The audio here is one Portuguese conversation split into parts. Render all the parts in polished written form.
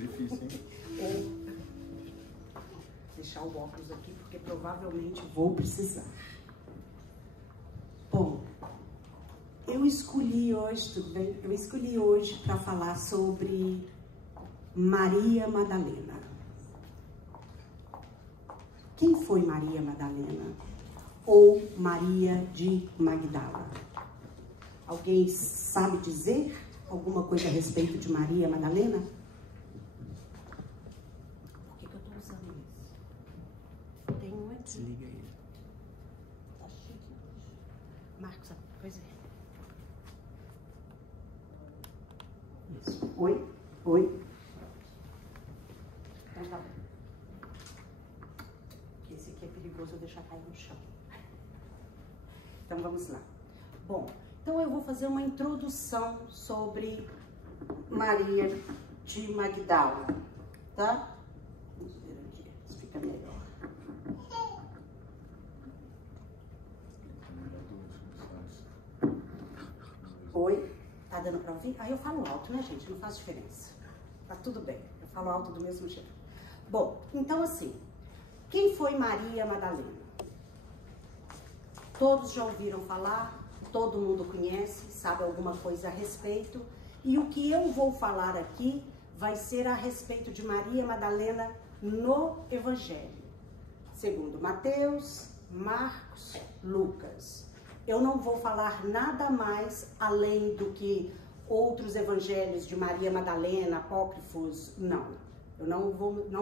Difícil, hein? Ou deixar o óculos aqui, porque provavelmente vou precisar. Bom, eu escolhi hoje, tudo bem? Eu escolhi hoje para falar sobre Maria Madalena. Quem foi Maria Madalena? Ou Maria de Magdala? Alguém sabe dizer alguma coisa a respeito de Maria Madalena? Por que eu estou usando isso? Tem um aqui. Desliga ele. Tá chique. Marcos, pois é. Isso. Oi? Oi? Então tá bom. Esse aqui é perigoso eu deixar cair no chão. Então vamos lá. Bom, então eu vou fazer uma introdução sobre Maria de Magdala, tá? Vamos ver aqui, se fica melhor. Oi? Tá dando pra ouvir? Aí eu falo alto, né, gente? Não faz diferença. Tá tudo bem. Eu falo alto do mesmo jeito. Bom, então assim, quem foi Maria Madalena? Todos já ouviram falar, todo mundo conhece, sabe alguma coisa a respeito. E o que eu vou falar aqui vai ser a respeito de Maria Madalena no Evangelho. Segundo Mateus, Marcos, Lucas. Eu não vou falar nada mais além do que outros evangelhos de Maria Madalena, apócrifos, não. Não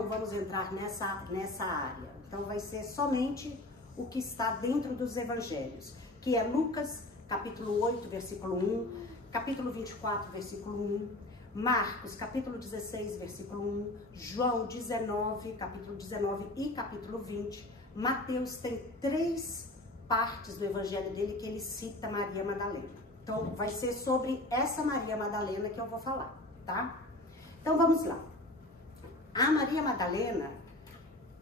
vamos entrar nessa área. Então vai ser somente o que está dentro dos evangelhos, que é Lucas, capítulo 8, versículo 1, capítulo 24, versículo 1, Marcos, capítulo 16, versículo 1, João 19, capítulo 19 e capítulo 20. Mateus tem 3 partes do evangelho dele que ele cita Maria Madalena. Então vai ser sobre essa Maria Madalena que eu vou falar, tá? Então vamos lá. A Maria Madalena,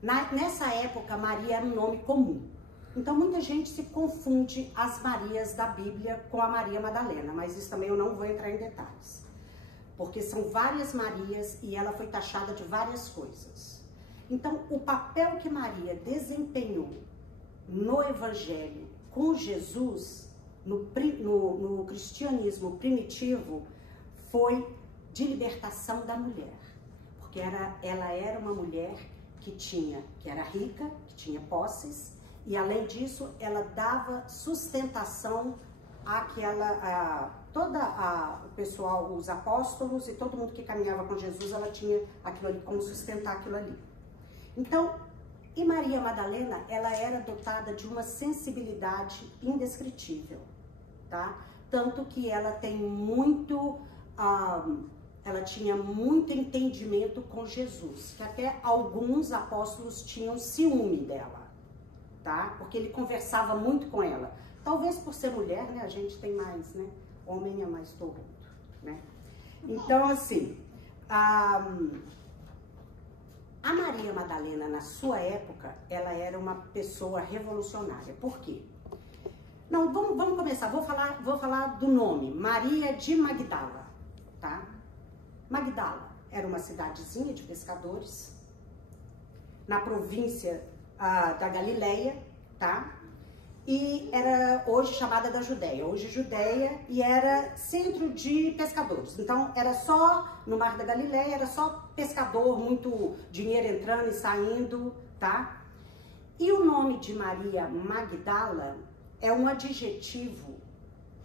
nessa época, Maria era um nome comum. Então, muita gente se confunde as Marias da Bíblia com a Maria Madalena, mas isso também eu não vou entrar em detalhes. Porque são várias Marias e ela foi taxada de várias coisas. Então, o papel que Maria desempenhou no Evangelho com Jesus, no cristianismo primitivo, foi de libertação da mulher. Porque ela era uma mulher que era rica, que tinha posses, e além disso, ela dava sustentação o pessoal, os apóstolos e todo mundo que caminhava com Jesus, ela tinha aquilo ali, como sustentar aquilo ali. Então, e Maria Madalena, ela era dotada de uma sensibilidade indescritível, tá? Tanto que ela tem ela tinha muito entendimento com Jesus, que até alguns apóstolos tinham ciúme dela, tá? Porque ele conversava muito com ela. Talvez por ser mulher, né? A gente tem mais, né? Homem é mais torto, né? Então, assim, a Maria Madalena, na sua época, ela era uma pessoa revolucionária. Por quê? Não, vamos começar. Vou falar do nome, Maria de Magdala, tá? Magdala era uma cidadezinha de pescadores na província da Galileia, tá? E era hoje chamada da Judéia, hoje Judéia, e era centro de pescadores. Então era só, no Mar da Galileia, era só pescador, muito dinheiro entrando e saindo, tá? E o nome de Maria Magdala é um adjetivo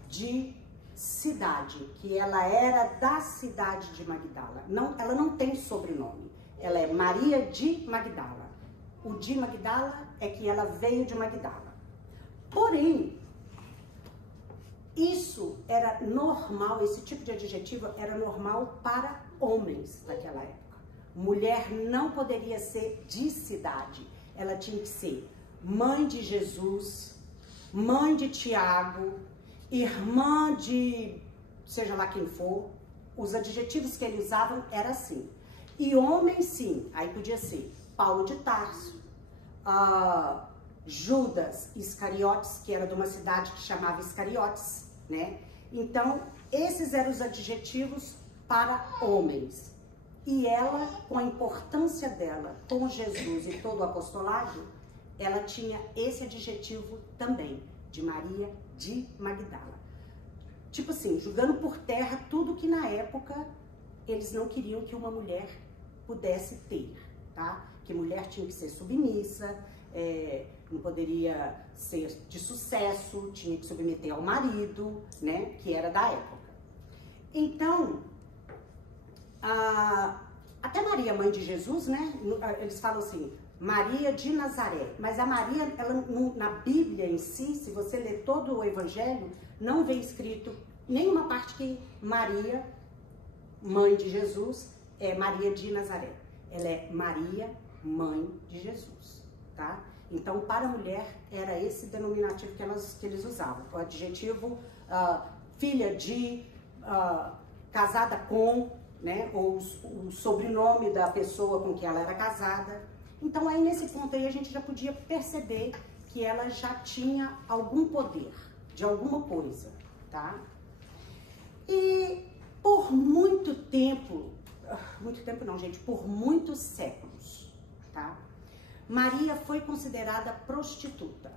de cidade, que ela era da cidade de Magdala. Não, ela não tem sobrenome, ela é Maria de Magdala. O de Magdala é que ela veio de Magdala. Porém, isso era normal, esse tipo de adjetivo era normal para homens naquela época. Mulher não poderia ser de cidade, ela tinha que ser mãe de Jesus, mãe de Tiago, irmã de seja lá quem for. Os adjetivos que ele usavam era assim. E homem, sim, aí podia ser Paulo de Tarso, Judas Iscariotes, que era de uma cidade que chamava Iscariotes, né? Então, esses eram os adjetivos para homens. E ela, com a importância dela com Jesus e todo o apostolado, ela tinha esse adjetivo também, de Maria de Magdala. Tipo assim, jogando por terra tudo que na época eles não queriam que uma mulher pudesse ter, tá? Que mulher tinha que ser submissa, não poderia ser de sucesso, tinha que submeter ao marido, né? Que era da época. Então, até Maria, mãe de Jesus, né? Eles falam assim, Maria de Nazaré. Mas a Maria, ela, na Bíblia em si, se você ler todo o Evangelho, não vem escrito nenhuma parte que Maria, mãe de Jesus, é Maria de Nazaré. Ela é Maria, mãe de Jesus, tá? Então, para a mulher, era esse denominativo que eles usavam. O adjetivo filha de, casada com, né? Ou o sobrenome da pessoa com que ela era casada. Então, aí nesse ponto aí, a gente já podia perceber que ela já tinha algum poder de alguma coisa, tá? E por muito tempo não, gente, por muitos séculos, tá? Maria foi considerada prostituta.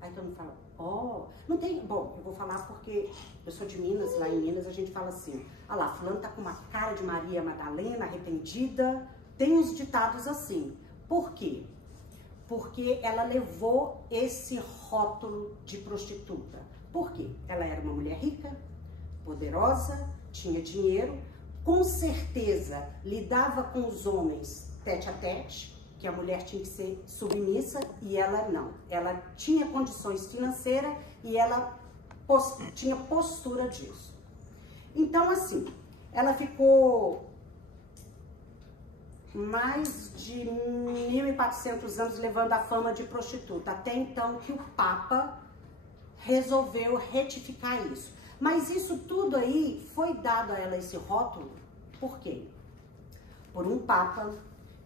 Aí todo mundo fala, não tem... Bom, eu vou falar porque eu sou de Minas, lá em Minas a gente fala assim, ah lá, fulano tá com uma cara de Maria Madalena, arrependida. Tem uns ditados assim. Por quê? Porque ela levou esse rótulo de prostituta. Por quê? Ela era uma mulher rica, poderosa, tinha dinheiro, com certeza lidava com os homens tete a tete, que a mulher tinha que ser submissa e ela não. Ela tinha condições financeiras e ela tinha postura disso. Então, assim, ela ficou mais de 1.400 anos levando a fama de prostituta, até então que o Papa resolveu retificar isso. Mas isso tudo aí foi dado a ela esse rótulo, por quê? Por um Papa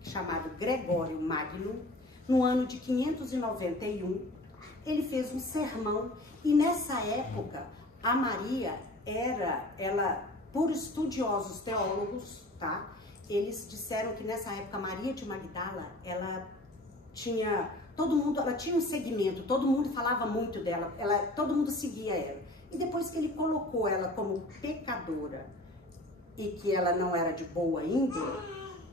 chamado Gregório Magno, no ano de 591, ele fez um sermão e nessa época a Maria por estudiosos teólogos, tá? Eles disseram que nessa época Maria de Magdala, ela tinha um segmento, todo mundo falava muito dela, todo mundo seguia ela. E depois que ele colocou ela como pecadora e que ela não era de boa índole,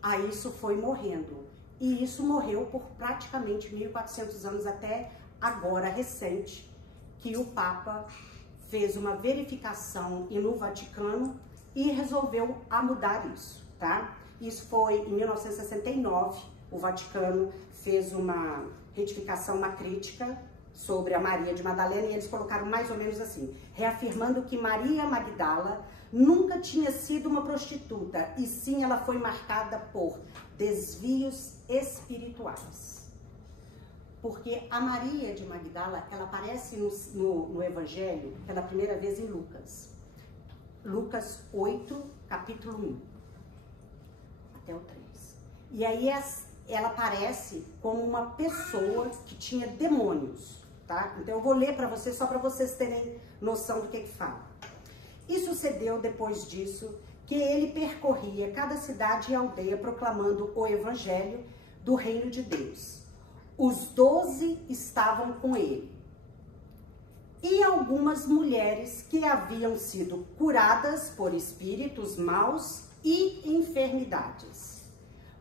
aí isso foi morrendo. E isso morreu por praticamente 1.400 anos até agora, recente, que o Papa fez uma verificação no Vaticano e resolveu mudar isso, tá? Isso foi em 1969, o Vaticano fez uma retificação, uma crítica sobre a Maria de Madalena, e eles colocaram mais ou menos assim, reafirmando que Maria Magdala nunca tinha sido uma prostituta, e sim ela foi marcada por desvios espirituais. Porque a Maria de Magdala, ela aparece no Evangelho pela primeira vez em Lucas. Lucas 8, capítulo 1, até o 3. E aí ela aparece como uma pessoa que tinha demônios, tá? Então eu vou ler para vocês, só para vocês terem noção do que fala. E sucedeu depois disso que ele percorria cada cidade e aldeia proclamando o evangelho do reino de Deus. Os 12 estavam com ele. E algumas mulheres que haviam sido curadas por espíritos maus e enfermidades.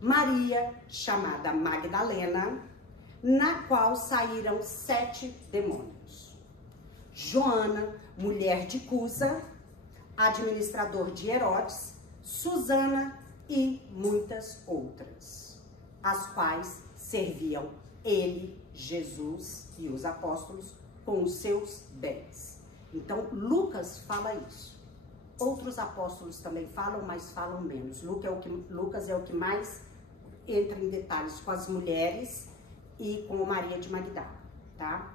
Maria, chamada Magdalena, na qual saíram 7 demônios. Joana, mulher de Cusa, administrador de Herodes, Susana e muitas outras, as quais serviam ele, Jesus e os apóstolos com os seus bens. Então, Lucas fala isso. Outros apóstolos também falam, mas falam menos. Lucas é o que mais entra em detalhes com as mulheres e com Maria de Magdala, tá?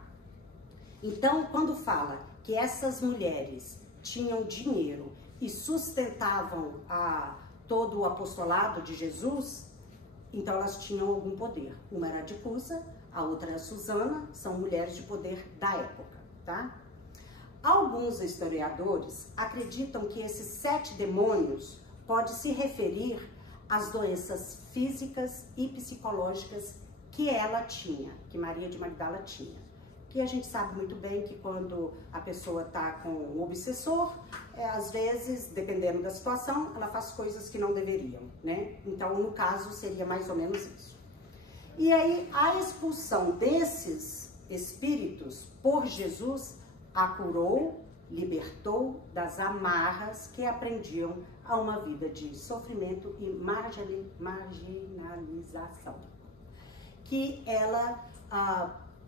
Então, quando fala que essas mulheres tinham dinheiro e sustentavam todo o apostolado de Jesus, então elas tinham algum poder. Uma era de Cusa, a outra era Susana, são mulheres de poder da época, tá? Alguns historiadores acreditam que esses 7 demônios pode se referir às doenças físicas e psicológicas que ela tinha, que Maria de Magdala tinha. Que a gente sabe muito bem que quando a pessoa está com um obsessor, às vezes, dependendo da situação, ela faz coisas que não deveriam, né? Então, no caso, seria mais ou menos isso. E aí, a expulsão desses espíritos por Jesus a curou, libertou das amarras que aprendiam a uma vida de sofrimento e marginalização. Que ela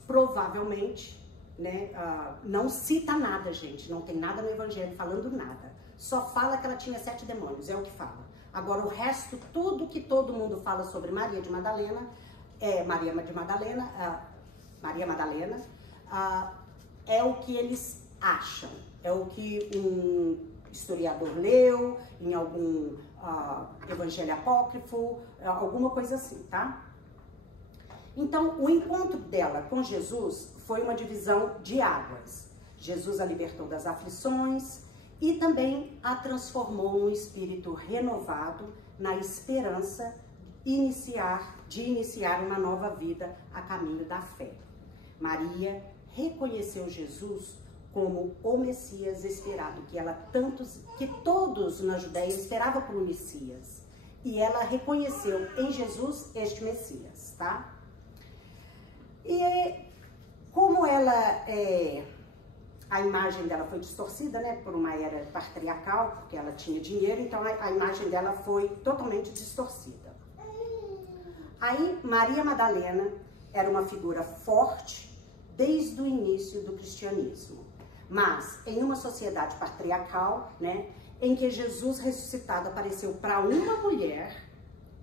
provavelmente, né, não cita nada, gente, não tem nada no Evangelho falando nada. Só fala que ela tinha 7 demônios, é o que fala. Agora, o resto, tudo que todo mundo fala sobre Maria de Madalena, Maria Madalena, é o que eles acham, é o que um historiador leu em algum evangelho apócrifo, alguma coisa assim, tá? Então, o encontro dela com Jesus foi uma divisão de águas. Jesus a libertou das aflições e também a transformou num espírito renovado, na esperança de iniciar uma nova vida a caminho da fé. Maria reconheceu Jesus como o Messias esperado, que todos na Judéia esperavam por um Messias. E ela reconheceu em Jesus este Messias, tá? E como a imagem dela foi distorcida, né, por uma era patriarcal, porque ela tinha dinheiro, então a imagem dela foi totalmente distorcida. Aí, Maria Madalena era uma figura forte desde o início do cristianismo, mas em uma sociedade patriarcal, né, em que Jesus ressuscitado apareceu para uma mulher,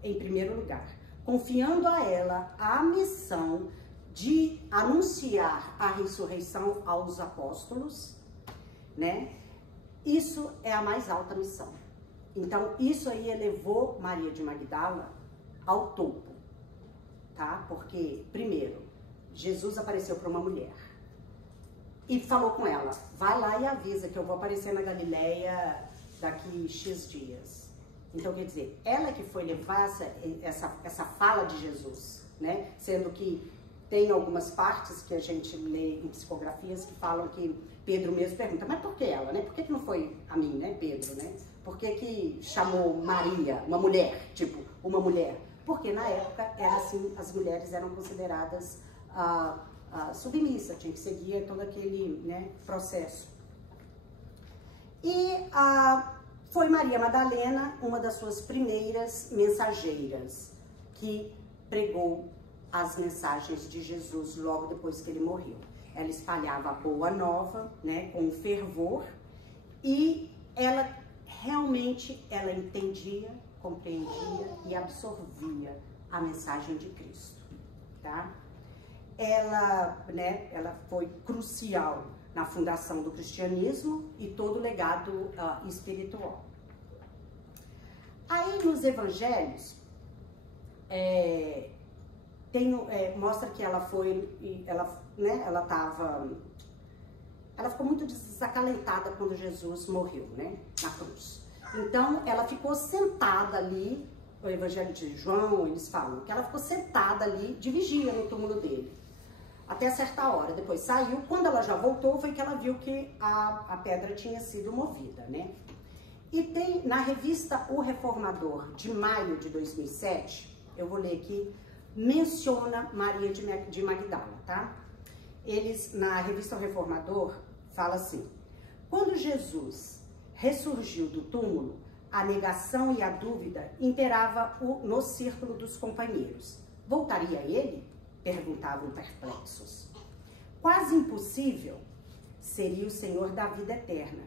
em primeiro lugar, confiando a ela a missão de anunciar a ressurreição aos apóstolos, né? Isso é a mais alta missão. Então, isso aí elevou Maria de Magdala ao topo, tá? Porque, primeiro, Jesus apareceu para uma mulher e falou com ela, vai lá e avisa que eu vou aparecer na Galileia daqui X dias. Então, quer dizer, ela que foi levar essa fala de Jesus, né? Sendo que tem algumas partes que a gente lê em psicografias que falam que Pedro mesmo pergunta, mas por que ela, né? Por que não foi a mim, né, Pedro, né? Por que chamou Maria, uma mulher, tipo, uma mulher? Porque na época era assim, as mulheres eram consideradas submissas, tinha que seguir todo aquele, né, processo. E foi Maria Madalena uma das suas primeiras mensageiras que pregou as mensagens de Jesus logo depois que ele morreu. Ela espalhava a boa nova, né, com fervor, e ela realmente entendia, compreendia e absorvia a mensagem de Cristo, tá? Ela foi crucial na fundação do cristianismo e todo o legado espiritual. Aí nos evangelhos, mostra que ela ficou muito desacalentada quando Jesus morreu, né, na cruz. Então, ela ficou sentada ali, o Evangelho de João, eles falam, que ela ficou sentada ali, de vigia no túmulo dele, até certa hora. Depois saiu, quando ela já voltou, foi que ela viu que a pedra tinha sido movida, né. E tem, na revista O Reformador, de maio de 2007, eu vou ler aqui, menciona Maria de Magdala, tá? Eles, na revista O Reformador, fala assim, quando Jesus ressurgiu do túmulo, a negação e a dúvida imperava no círculo dos companheiros. Voltaria ele? Perguntavam perplexos. Quase impossível seria o Senhor da vida eterna,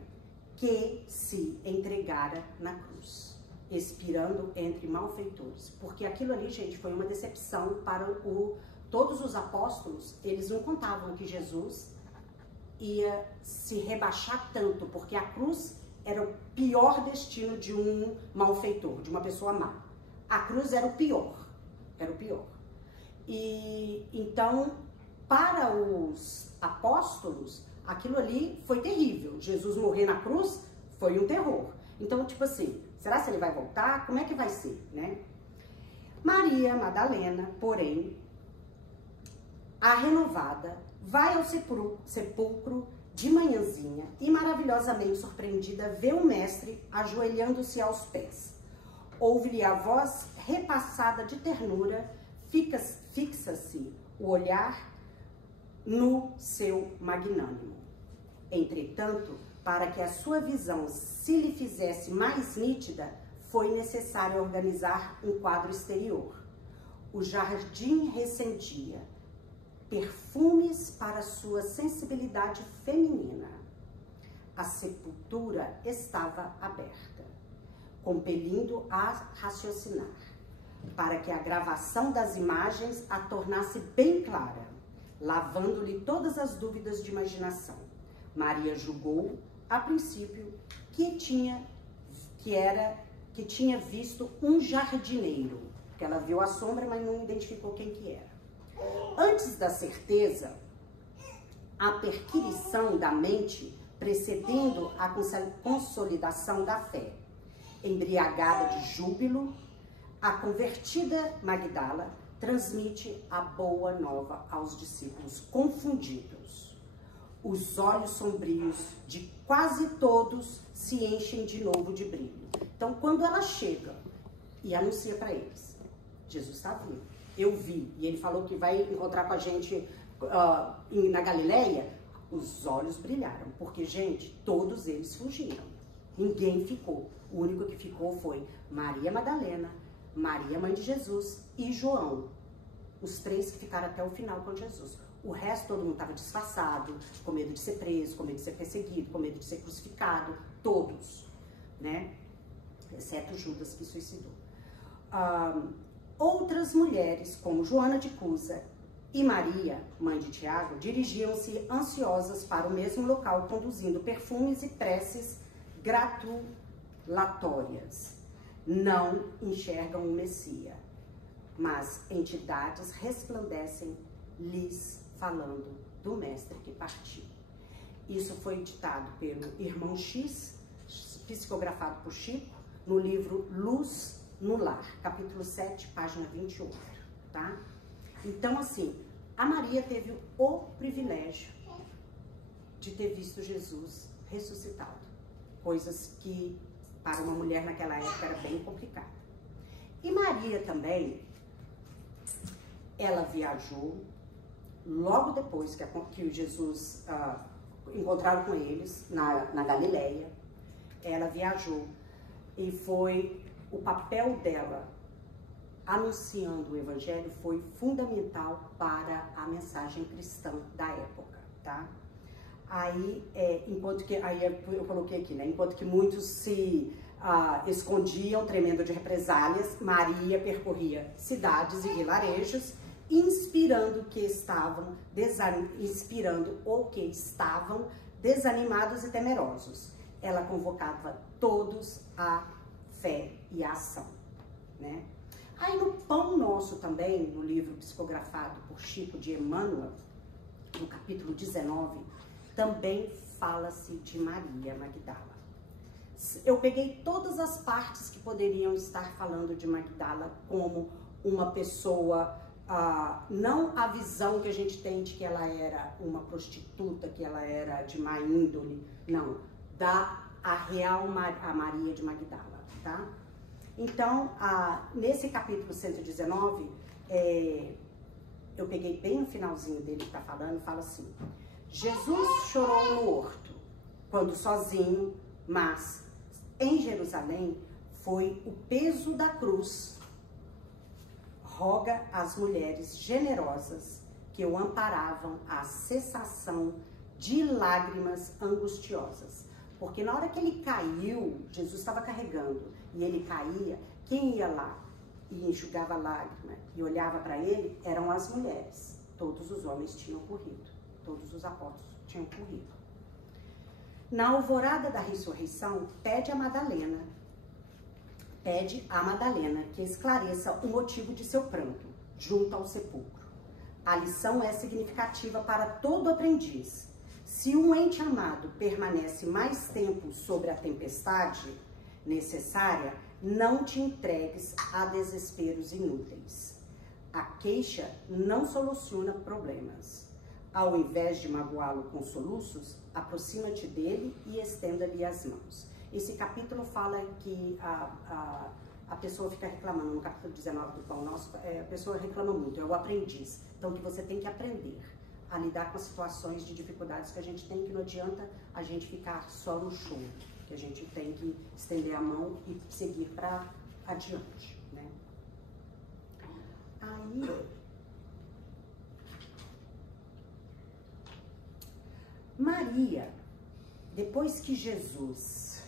que se entregara na cruz, expirando entre malfeitores. Porque aquilo ali, gente, foi uma decepção para todos os apóstolos. Eles não contavam que Jesus ia se rebaixar tanto, porque a cruz era o pior destino de um malfeitor, de uma pessoa má. A cruz era o pior, E então, para os apóstolos, aquilo ali foi terrível. Jesus morrer na cruz foi um terror. Então, tipo assim, Será que ele vai voltar? Como é que vai ser, né? Maria Madalena, porém, a renovada, vai ao sepulcro de manhãzinha e maravilhosamente surpreendida vê o mestre ajoelhando-se aos pés. Ouve-lhe a voz repassada de ternura, fixa-se o olhar no seu magnânimo. Entretanto, para que a sua visão se lhe fizesse mais nítida, foi necessário organizar um quadro exterior. O jardim recendia perfumes para sua sensibilidade feminina. A sepultura estava aberta, compelindo a raciocinar, para que a gravação das imagens a tornasse bem clara, lavando-lhe todas as dúvidas de imaginação. Maria julgou, a princípio, que tinha visto um jardineiro, porque ela viu a sombra, mas não identificou quem que era. Antes da certeza, a perquisição da mente precedendo a consolidação da fé. Embriagada de júbilo, a convertida Magdala transmite a boa nova aos discípulos confundidos. Os olhos sombrios de quase todos se enchem de novo de brilho. Então, quando ela chega e anuncia para eles, Jesus está vivo, eu vi, e ele falou que vai encontrar com a gente na Galileia, os olhos brilharam, porque, gente, todos eles fugiram, ninguém ficou. O único que ficou foi Maria Madalena, Maria, mãe de Jesus, e João, os três que ficaram até o final com Jesus. O resto, todo mundo estava disfarçado, com medo de ser preso, com medo de ser perseguido, com medo de ser crucificado, todos, né? Exceto Judas, que suicidou. Outras mulheres, como Joana de Cusa e Maria, mãe de Tiago, dirigiam-se ansiosas para o mesmo local, conduzindo perfumes e preces gratulatórias. Não enxergam o Messias, mas entidades resplandecem lhes falando do mestre que partiu. Isso foi ditado pelo irmão X, psicografado por Chico, no livro Luz no Lar, capítulo 7, página 28, tá? Então, assim, a Maria teve o privilégio de ter visto Jesus ressuscitado. Coisas que, para uma mulher naquela época, era bem complicado. E Maria também, ela viajou, logo depois que Jesus encontraram com eles, na Galileia, ela viajou e foi... O papel dela anunciando o evangelho foi fundamental para a mensagem cristã da época, tá? Aí, eu coloquei aqui, né? Enquanto que muitos se escondiam, tremendo de represálias, Maria percorria cidades e vilarejos, inspirando o que estavam desanimados e temerosos. Ela convocava todos a fé e a ação, né? Aí no Pão Nosso também, no livro psicografado por Chico de Emmanuel, no capítulo 19, também fala-se de Maria Magdala. Eu peguei todas as partes que poderiam estar falando de Magdala como uma pessoa, não a visão que a gente tem de que ela era uma prostituta, que ela era de má índole, não, a real Maria de Magdala. Tá? Então, nesse capítulo 119, eu peguei bem o finalzinho dele que está falando, fala assim: Jesus chorou no horto, quando sozinho, mas em Jerusalém foi o peso da cruz. Roga às mulheres generosas que o amparavam a cessação de lágrimas angustiosas. Porque na hora que ele caiu, Jesus estava carregando, e ele caía, quem ia lá e enxugava a lágrima e olhava para ele eram as mulheres. Todos os homens tinham corrido, todos os apóstolos tinham corrido. Na alvorada da ressurreição, pede a Madalena que esclareça o motivo de seu pranto, junto ao sepulcro. A lição é significativa para todo aprendiz. Se um ente amado permanece mais tempo sobre a tempestade, necessária, não te entregues a desesperos inúteis. A queixa não soluciona problemas. Ao invés de magoá-lo com soluços, aproxima-te dele e estenda-lhe as mãos. Esse capítulo fala que a pessoa fica reclamando, no capítulo 19 do Pão Nosso, a pessoa reclama muito, é o aprendiz. Então, que você tem que aprender a lidar com as situações de dificuldades que a gente tem, que não adianta a gente ficar só no choro, que a gente tem que estender a mão e seguir para adiante, né? Aí, Maria, depois que Jesus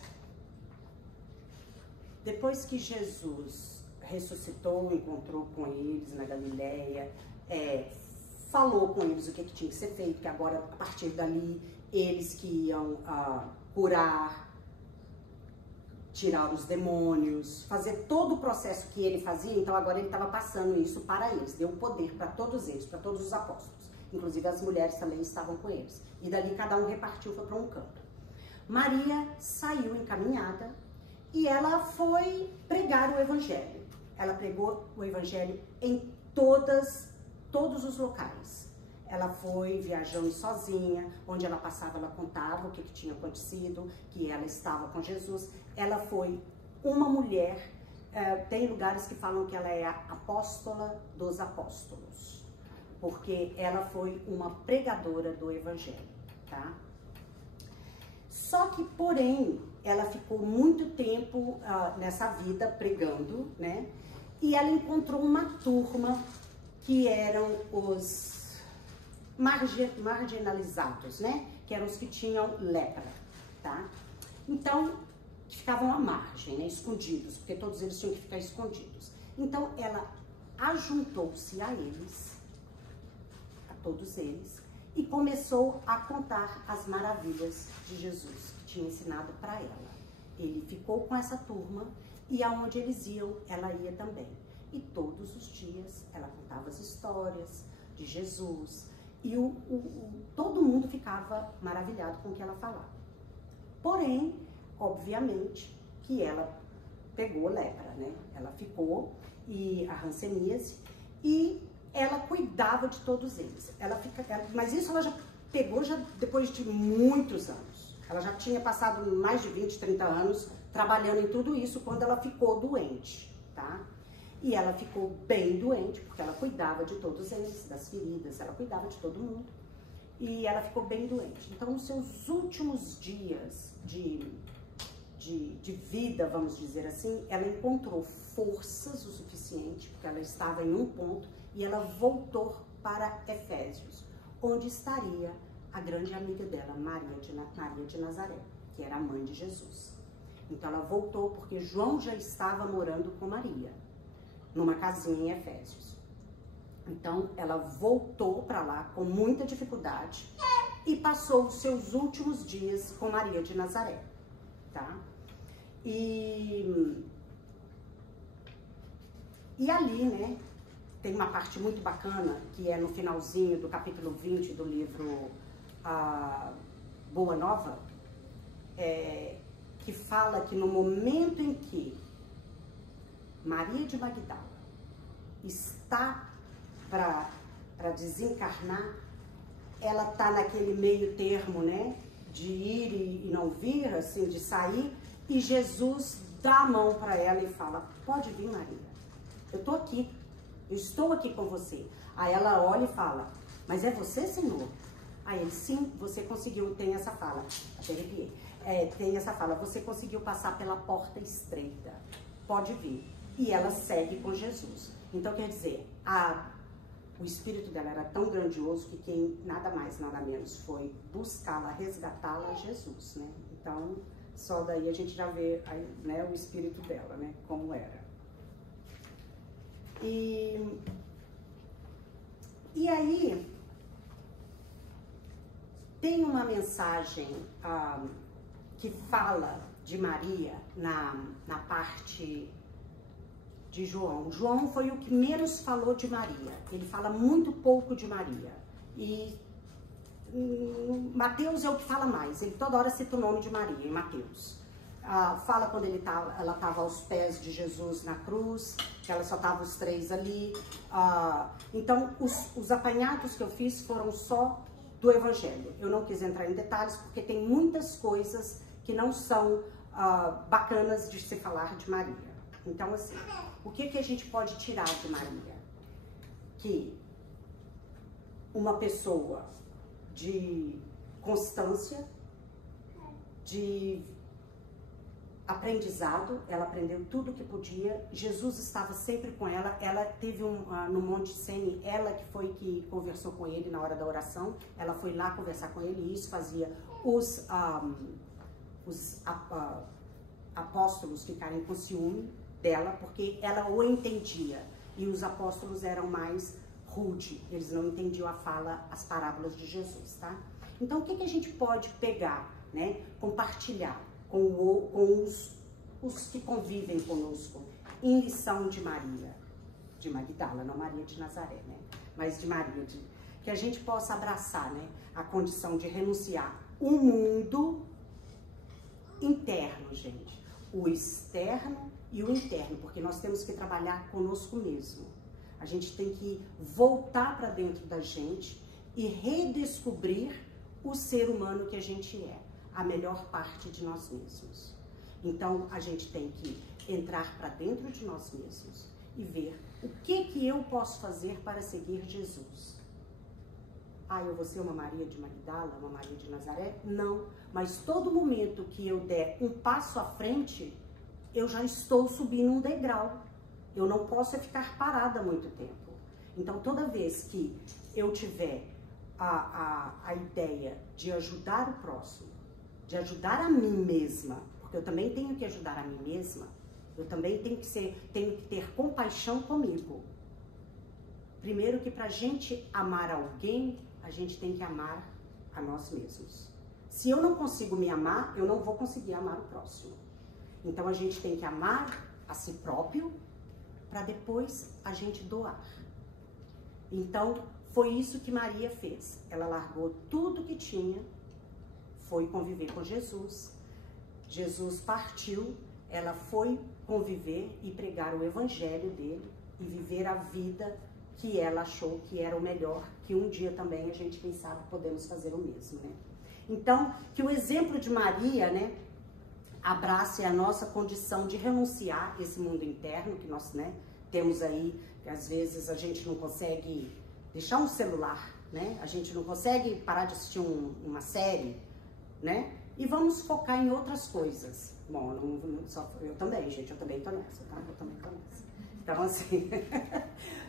ressuscitou, encontrou com eles na Galileia, falou com eles o que tinha que ser feito, que agora, a partir dali, eles que iam curar, tirar os demônios, fazer todo o processo que ele fazia. Então agora ele estava passando isso para eles, deu poder para todos eles, para todos os apóstolos. Inclusive as mulheres também estavam com eles. E dali cada um repartiu, foi para um canto. Maria saiu encaminhada e ela foi pregar o evangelho. Ela pregou o evangelho em todos os locais. Ela foi viajando sozinha, onde ela passava, ela contava o que tinha acontecido, que ela estava com Jesus. Ela foi uma mulher, tem lugares que falam que ela é a apóstola dos apóstolos, porque ela foi uma pregadora do evangelho, tá? Só que, porém, ela ficou muito tempo nessa vida pregando, né? E ela encontrou uma turma que eram os marginalizados, né? Que eram os que tinham lepra, tá? Então, ficavam à margem, né? Escondidos, porque todos eles tinham que ficar escondidos. Então, ela ajuntou-se a eles, a todos eles, e começou a contar as maravilhas de Jesus, que tinha ensinado para ela. Ele ficou com essa turma e aonde eles iam, ela ia também. E todos os dias ela contava as histórias de Jesus e todo mundo ficava maravilhado com o que ela falava. Porém, obviamente, que ela pegou lepra, né? Ela ficou, e a hanseníase, e ela cuidava de todos eles. Mas isso ela já pegou depois de muitos anos. Ela já tinha passado mais de 20, 30 anos trabalhando em tudo isso quando ela ficou doente, tá? E ela ficou bem doente, porque ela cuidava de todos eles, das feridas, ela cuidava de todo mundo. E ela ficou bem doente. Então, nos seus últimos dias de vida, vamos dizer assim, ela encontrou forças o suficiente, porque ela estava em um ponto, e ela voltou para Efésios, onde estaria a grande amiga dela, Maria de Nazaré, que era a mãe de Jesus. Então ela voltou porque João já estava morando com Maria, numa casinha em Efésios. Então ela voltou para lá com muita dificuldade e passou os seus últimos dias com Maria de Nazaré, tá? E ali, né, tem uma parte muito bacana, que é no finalzinho do capítulo 20 do livro Boa Nova, que fala que no momento em que Maria de Magdala está para desencarnar, ela está naquele meio termo, né, de ir e não vir, assim, de sair, e Jesus dá a mão para ela e fala: pode vir, Maria, eu estou aqui, eu estou aqui com você. Aí ela olha e fala: mas é você, Senhor? Aí ele: sim, você conseguiu, tem essa fala, até arrepiei, tem essa fala, você conseguiu passar pela porta estreita, pode vir. E ela segue com Jesus. Então, quer dizer, o espírito dela era tão grandioso que quem nada mais, nada menos foi buscá-la, resgatá-la, Jesus, né? Então, só daí a gente já vê aí, né, o espírito dela, né, como era. E aí, tem uma mensagem que fala de Maria na parte de João. João foi o que menos falou de Maria. Ele fala muito pouco de Maria. E Mateus é o que fala mais. Ele toda hora cita o nome de Maria em Mateus. fala quando ela estava aos pés de Jesus na cruz, que ela só estava os três ali. Então, os apanhados que eu fiz foram só do Evangelho. Eu não quis entrar em detalhes, porque tem muitas coisas que não são bacanas de se falar de Maria. Então, assim, o que a gente pode tirar de Maria? Que uma pessoa de constância, de aprendizado, ela aprendeu tudo o que podia, Jesus estava sempre com ela, ela teve no Monte Sene, ela que foi que conversou com ele na hora da oração, ela foi lá conversar com ele, e isso fazia os apóstolos ficarem com ciúme dela, porque ela o entendia, e os apóstolos eram mais rude, eles não entendiam as parábolas de Jesus, tá? Então, o que a gente pode pegar, né, compartilhar com os que convivem conosco, em lição de Maria, de Magdala, não Maria de Nazaré, né? Mas de Maria, que a gente possa abraçar, né, a condição de renunciar o mundo interno, gente, o externo e o interno, porque nós temos que trabalhar conosco mesmo. A gente tem que voltar para dentro da gente e redescobrir o ser humano que a gente é, a melhor parte de nós mesmos. Então, a gente tem que entrar para dentro de nós mesmos e ver o que eu posso fazer para seguir Jesus. Eu vou ser uma Maria de Magdala, uma Maria de Nazaré? Não, mas todo momento que eu der um passo à frente, eu já estou subindo um degrau. Eu não posso ficar parada muito tempo. Então, toda vez que eu tiver a ideia de ajudar o próximo, de ajudar a mim mesma, porque eu também tenho que ajudar a mim mesma, eu também tenho que ter compaixão comigo. Primeiro que para a gente amar alguém, a gente tem que amar a nós mesmos. Se eu não consigo me amar, eu não vou conseguir amar o próximo. Então, a gente tem que amar a si próprio, para depois a gente doar. Então, foi isso que Maria fez. Ela largou tudo que tinha, foi conviver com Jesus. Jesus partiu, ela foi conviver e pregar o evangelho dele e viver a vida que ela achou que era o melhor, que um dia também a gente, quem sabe, podemos fazer o mesmo, né? Então, que o exemplo de Maria, né, abrace a nossa condição de renunciar esse mundo interno que nós, né, temos aí, que às vezes a gente não consegue deixar um celular, né? A gente não consegue parar de assistir uma série, né? E vamos focar em outras coisas. Bom, eu também, gente, eu também tô nessa, tá? Eu também tô nessa. Então, assim,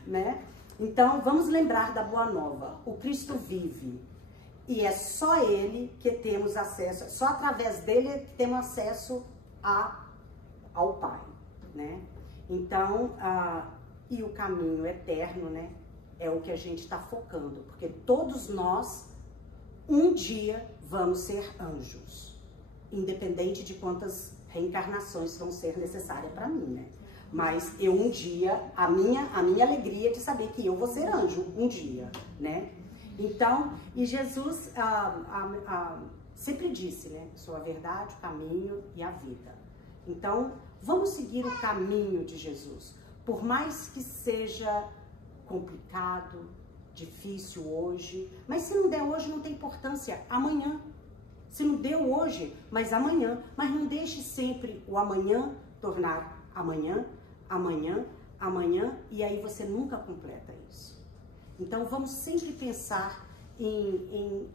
né? Então, vamos lembrar da Boa Nova. O Cristo vive. E é só Ele que temos acesso, só através dele temos acesso ao Pai, né? Então, e o caminho eterno, né? É o que a gente está focando, porque todos nós, um dia, vamos ser anjos, independente de quantas reencarnações vão ser necessárias para mim, né? Mas eu um dia, a minha alegria de saber que eu vou ser anjo, um dia, né? Então, e Jesus sempre disse, né? Sou a verdade, o caminho e a vida. Então, vamos seguir o caminho de Jesus. Por mais que seja complicado, difícil hoje, mas se não der hoje não tem importância, amanhã. Se não deu hoje, mas amanhã. Mas não deixe sempre o amanhã tornar amanhã, amanhã, amanhã, e aí você nunca completa isso. Então vamos sempre pensar em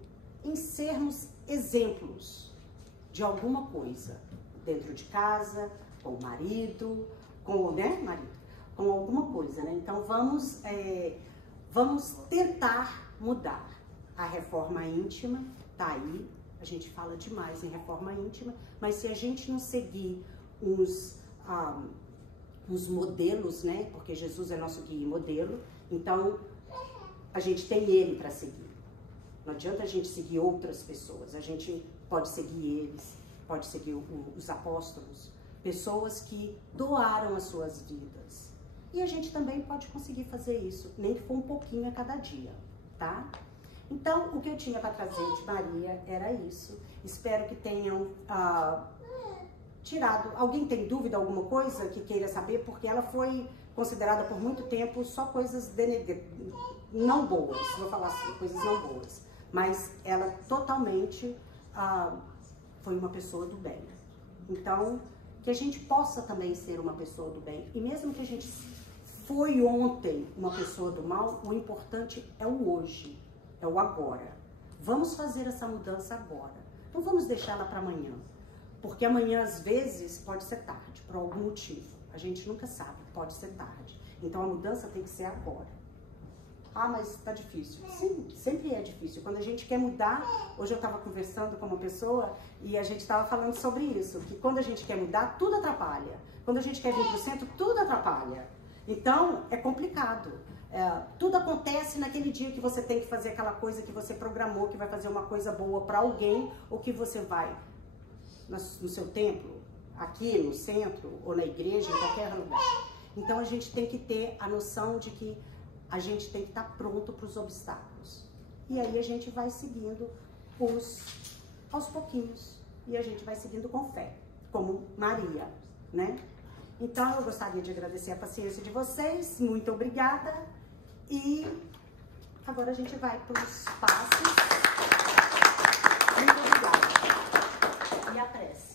sermos exemplos de alguma coisa, dentro de casa, com o marido, com alguma coisa, né? Então vamos tentar mudar. A reforma íntima tá aí, a gente fala demais em reforma íntima, mas se a gente não seguir uns modelos, né? Porque Jesus é nosso guia e modelo, então a gente tem ele para seguir. Não adianta a gente seguir outras pessoas, a gente pode seguir eles, pode seguir os apóstolos, pessoas que doaram as suas vidas. E a gente também pode conseguir fazer isso, nem que for um pouquinho a cada dia, tá? Então, o que eu tinha para trazer de Maria era isso. Espero que tenham tirado. Alguém tem dúvida, alguma coisa que queira saber? Porque ela foi considerada por muito tempo só coisas não boas, vou falar assim, coisas não boas. Mas ela totalmente foi uma pessoa do bem. Então, que a gente possa também ser uma pessoa do bem. E mesmo que a gente foi ontem uma pessoa do mal, o importante é o hoje, é o agora. Vamos fazer essa mudança agora. Não vamos deixá-la para amanhã. Porque amanhã, às vezes, pode ser tarde, por algum motivo. A gente nunca sabe, pode ser tarde. Então, a mudança tem que ser agora. Ah, mas tá difícil. Sim, sempre é difícil. Quando a gente quer mudar, hoje eu estava conversando com uma pessoa e a gente estava falando sobre isso, que quando a gente quer mudar, tudo atrapalha. Quando a gente quer vir para o centro, tudo atrapalha. Então, é complicado. Tudo acontece naquele dia que você tem que fazer aquela coisa que você programou, que vai fazer uma coisa boa para alguém, ou que você vai no seu templo, aqui no centro, ou na igreja, em qualquer lugar. Então, a gente tem que ter a noção de que a gente tem que estar pronto para os obstáculos. E aí a gente vai seguindo aos pouquinhos. E a gente vai seguindo com fé, como Maria, né? Então, eu gostaria de agradecer a paciência de vocês. Muito obrigada. E agora a gente vai para os passos.